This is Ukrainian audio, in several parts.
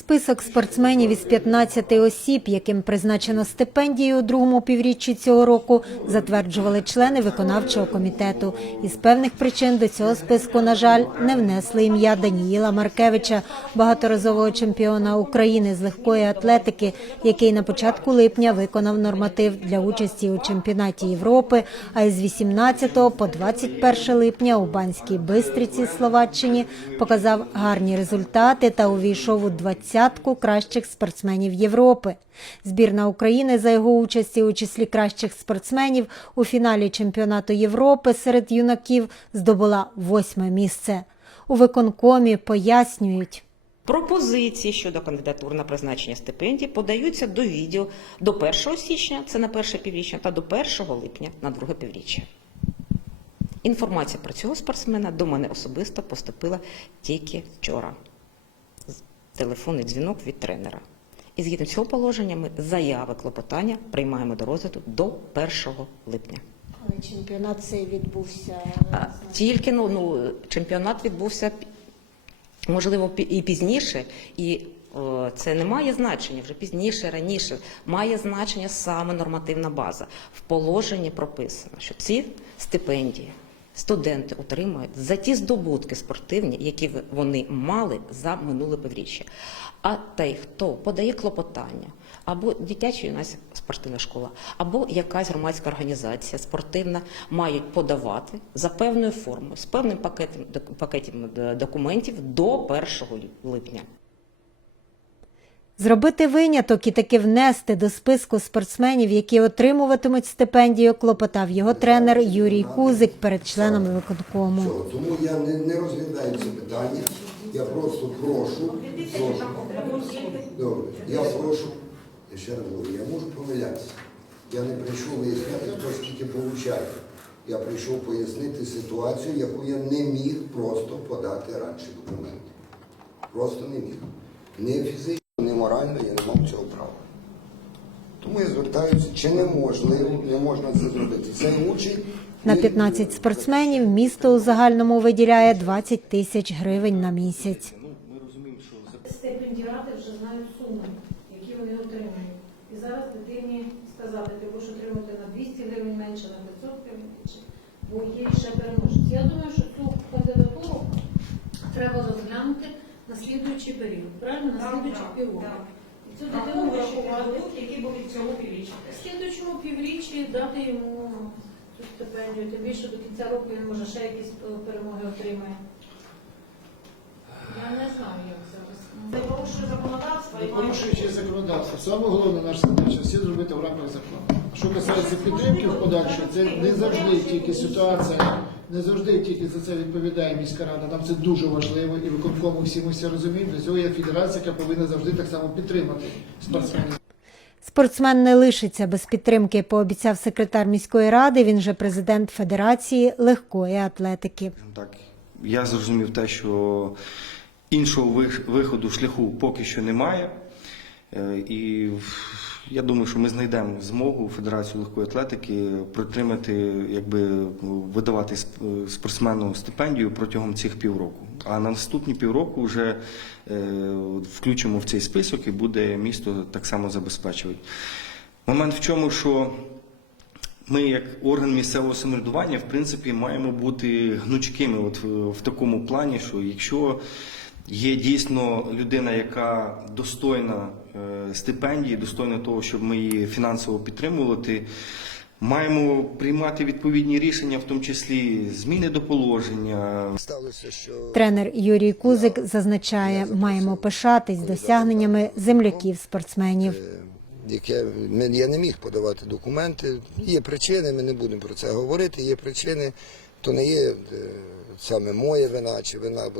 Список спортсменів із 15 осіб, яким призначено стипендії у другому півріччі цього року, затверджували члени виконавчого комітету. Із певних причин до цього списку, на жаль, не внесли ім'я Даніїла Маркевича, багаторазового чемпіона України з легкої атлетики, який на початку липня виконав норматив для участі у чемпіонаті Європи. А із 18 по 21 липня у Банській Бистриці Словаччині показав гарні результати та увійшов у двадцятку кращих спортсменів Європи. Збірна України за його участі у числі кращих спортсменів у фіналі чемпіонату Європи серед юнаків здобула восьме місце. У виконкомі пояснюють. Пропозиції щодо кандидатур на призначення стипендій подаються до відділу до 1 січня, це на перше півріччя, та до 1 липня на друге півріччя. Інформація про цього спортсмена до мене особисто поступила тільки вчора. Телефонний дзвінок від тренера. І згідно цього положення ми заяви клопотання приймаємо до розгляду до 1 липня. Але чемпіонат цей відбувся А, Тільки ну, ну, чемпіонат відбувся можливо і пізніше, і е, це не має значення вже пізніше, раніше. Має значення саме нормативна база. В положенні прописано, що ці стипендії студенти отримують за ті здобутки спортивні, які вони мали за минуле півріччя. А той, хто подає клопотання, або дитяча юнацька спортивна школа, або якась громадська організація спортивна мають подавати за певною формою, з певним пакетом, пакетом е, документів до 1 липня. Зробити виняток і таки внести до списку спортсменів, які отримуватимуть стипендію, клопотав його тренер Юрій Кузик перед членами виконкому. Тому я не, розглядаю це питання. Я просто прошу, прошу. Добре, я прошу, я ще раз говорю, я можу помилятися. Я не прийшов виясняти, хто скільки получає. Я прийшов пояснити ситуацію, яку я не міг просто подати раніше документи. Просто не міг. Не фізично, морально я не мав цього права. Тому я звертаюся, чи неможливо, не можна це зробити. Цей учень На 15 спортсменів місто у загальному виділяє 20 тисяч гривень на місяць. Стипендіати вже знають суми, які вони отримують. І зараз дитині сказати, ти будеш отримати на 200 гривень менше, на 500 гривень менше, бо є ще переможець. Я думаю, що цю кандидатуру треба слідуючий період, правильно? На слідуючий півроку. І цю дитину врахувати. які будуть в цьому півріччі. В слідуючому півріччі дати йому цю стипендію, тим більше до кінця року він може ще якісь е, перемоги отримає. Я не знаю, як зараз. Це порушує законодавство і має порушуючи законодавство. Саме головне наша задача всі зробити в рамках закону. Що касається підтримки в подальшому, це не завжди тільки ситуація, не завжди тільки за це відповідає міська рада. Нам це дуже важливо і виконкому всі ми все розуміємо. Для цього є федерація, яка повинна завжди так само підтримати спортсменів. Спортсмен не лишиться без підтримки, пообіцяв секретар міської ради. Він же президент Федерації легкої атлетики. Так, я зрозумів те, що іншого виходу шляху поки що немає. Е, І я думаю, що ми знайдемо змогу Федерацію легкої атлетики протримати, якби видавати спортсмену стипендію протягом цих півроку. А на наступні півроку вже е, включимо в цей список і буде місто так само забезпечувати. Момент в чому, що ми, як орган місцевого самоврядування, в принципі, маємо бути гнучкими от в такому плані, що якщо є дійсно людина, яка достойна е, стипендії, достойна того, щоб ми її фінансово підтримували, маємо приймати відповідні рішення, в тому числі зміни до положення, Сталося, що Тренер Юрій Кузик зазначає, маємо пишатись досягненнями земляків-спортсменів. яке ми- я не міг подавати документи. Є причини, ми не будемо про це говорити. Є причини, то не є е, саме моя вина чи вина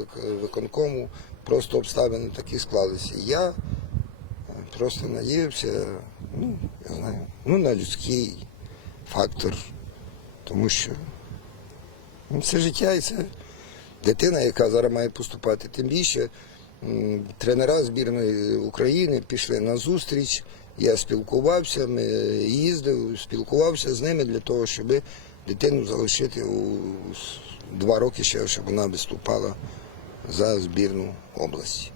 виконкому. Просто обставини такі склалися. Я е, просто надіявся, ну, я знаю, ну, на людський фактор, тому що ну, це життя і це дитина, яка зараз має поступати. Тим більше тренера збірної України пішли на зустріч. Я спілкувався, ми їздив, спілкувався з ними для того, щоб дитину залишити у два роки ще, щоб вона виступала за збірну області.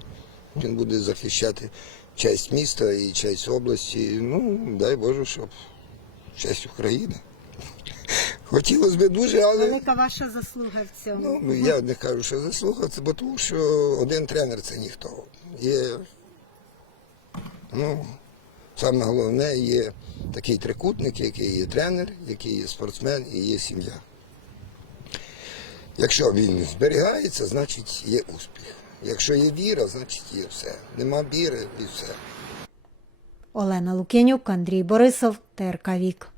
Він буде захищати честь міста і честь області. Ну, дай Боже, щоб честь України. Хотілося б дуже, але Велика ваша заслуга в цьому. ну, я не кажу, що заслуга, це бо тому, що один тренер це ніхто. Є, ну, саме головне є такий трикутник, який є тренер, який є спортсмен і є сім'я. Якщо він зберігається, значить є успіх. Якщо є віра, значить є все. Нема віри і все. Олена Лук'янюк, Андрій Борисов, ТРК Вік.